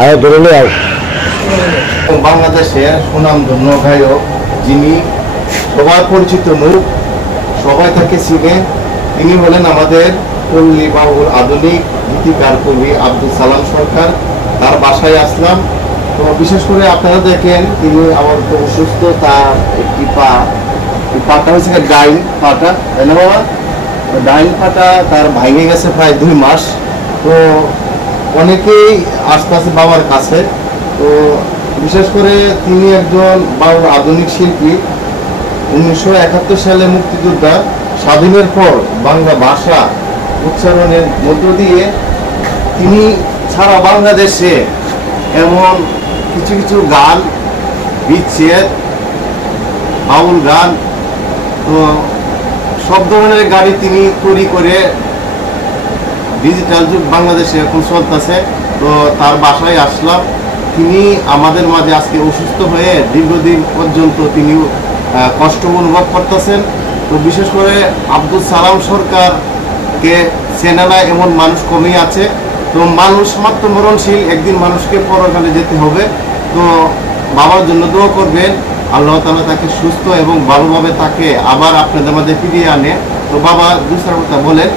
আরো ধরে আর বাংলাদেশে সুনামধন্য গায়ক, যিনি সবার পরিচিত মুখ, সবাই তাকে চিনে, তিনি হলেন আমাদের পল্লী বাউল আধুনিক গীতিকার কবি আব্দুল সালাম সরকার। তার বাসায় আসলাম। তো বিশেষ করে আপনারা দেখেন, তিনি আমার তো অসুস্থ, তার একটি পাটা হচ্ছে ডাইন পাটা, তাই না বাবা? ডাইন পাটা তার ভেঙে গেছে প্রায় 2 মাস। তো অনেকেই আসতে আছে বাবার কাছে। তো বিশেষ করে তিনি একজন বাউল আধুনিক শিল্পী। 1971 সালে মুক্তিযোদ্ধা, স্বাধীনের পর বাংলা ভাষা উচ্চারণের মধ্য দিয়ে তিনি সারা বাংলাদেশে এমন কিছু কিছু গান, বিচ্ছেদ, বাউল গান, তো সব ধরনের গাড়ি তিনি তৈরি করে, ডিজিটাল যুগ বাংলাদেশে এখন চলতেছে। তো তার বাসায় আসলাম। তিনি আমাদের মাঝে আজকে অসুস্থ হয়ে দীর্ঘদিন পর্যন্ত তিনি কষ্ট অনুভব করতেছেন। তো বিশেষ করে আব্দুল সালাম সরকারকে চেনে না এমন মানুষ কমই আছে। তো মানুষ মাত্র মরণশীল, একদিন মানুষকে পরকালে যেতে হবে। তো বাবার জন্য দোয়া করবেন, আল্লাহ তাআলা তাকে সুস্থ এবং ভালোভাবে তাকে আবার আপনাদের মাঝে ফিরিয়ে আনে। তো বাবা দুসরা কথা বলেন।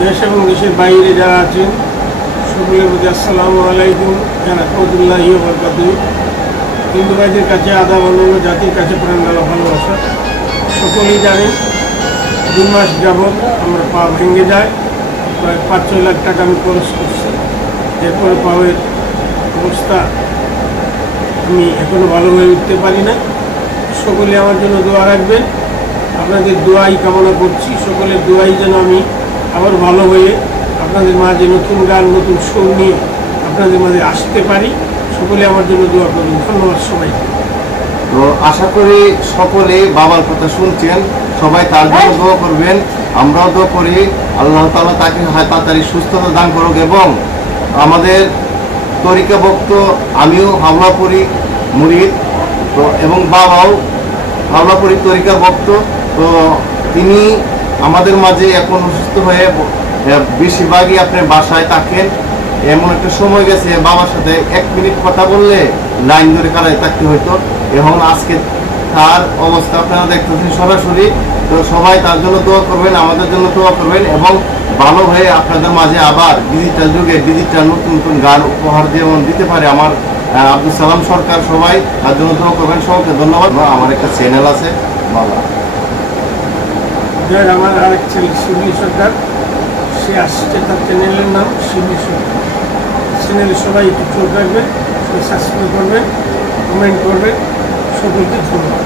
দেশ এবং দেশের বাইরে যারা আছেন সকলের প্রতি আসসালামু আলাইকুম রাহমাতুল্লাহি ওয়া বারাকাতুহু। হিন্দু ভাইদের কাছে আদাব, অন্যান্য জাতির কাছে প্রাণঢালা ভালোবাসা। সকলেই জানেন 2 মাস যাবৎ আমার পা ভেঙে যায়। প্রায় 5-6 লাখ টাকা আমি খরচ করছি। এরপরে পায়ের অবস্থা আমি এখনও ভালো হয়ে উঠতে পারি না। সকলে আমার জন্য দোয়া রাখবেন। আপনাদের দোয়াই কামনা করছি। সকলের দোয়াই যেন আমি আবার ভালো হয়ে আপনাদের মাঝে নতুন গান, নতুন সুর নিয়ে আপনাদের মাঝে আসতে পারি। সকলে আমার জন্য দোয়া করবেন। ধন্যবাদ সবাইকে। তো আশা করি সকলে বাবার কথা শুনছেন, সবাই তার জন্য দোয়া করবেন। আমরাও দোয়া করি আল্লাহ তাআলা তাকে তাড়াতাড়ি সুস্থতা দান করুক। এবং আমাদের তরিকা ভক্ত, আমিও হাওলাপুরি মুরিদ, তো এবং বাবাও হাওলাপুরি তরিকা ভক্ত। তো তিনি আমাদের মাঝে এখন অসুস্থ হয়ে বেশিরভাগই আপনার বাসায় থাকেন। এমন একটা সময় গেছে বাবার সাথে 1 মিনিট কথা বললে লাইন ধরে কালায় থাকতে হইতো। এখন আজকে তার অবস্থা আপনারা দেখতেছেন সরাসরি। তো সবাই তার জন্য দোয়া করবেন, আমাদের জন্য দোয়া করবেন, এবং ভালো হয়ে আপনাদের মাঝে আবার ডিজিটাল যুগে ডিজিটাল নতুন নতুন গান উপহার যেমন দিতে পারে আমার আব্দুল সালাম সরকার। সবাই তার জন্য দোয়া করবেন। সবাইকে ধন্যবাদ। আমার একটা চ্যানেল আছে বাবা, আমার আরেক ছেলে শিবলি সরকার, সে আসছে, তার চ্যানেলের নাম শিবলি সরকার। চ্যানেলে সবাই একটু চোখ রাখবেন, সবাই সাবস্ক্রাইব করবেন, কমেন্ট করবেন। সকলকে ধন্যবাদ।